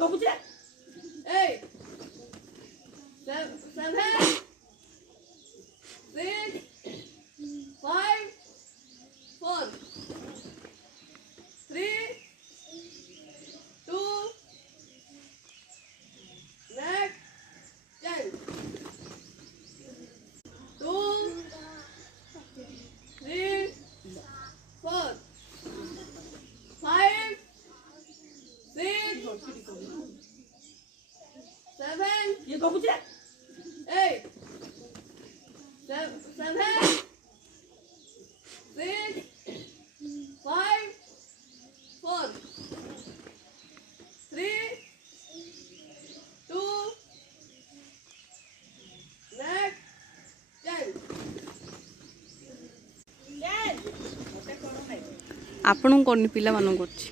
8 7 6 5 4 3 2 next 10 2 3 4 5 6 7 8 7 6 5 4 3 2 next 10 आपन कोन पिला मानन करछि।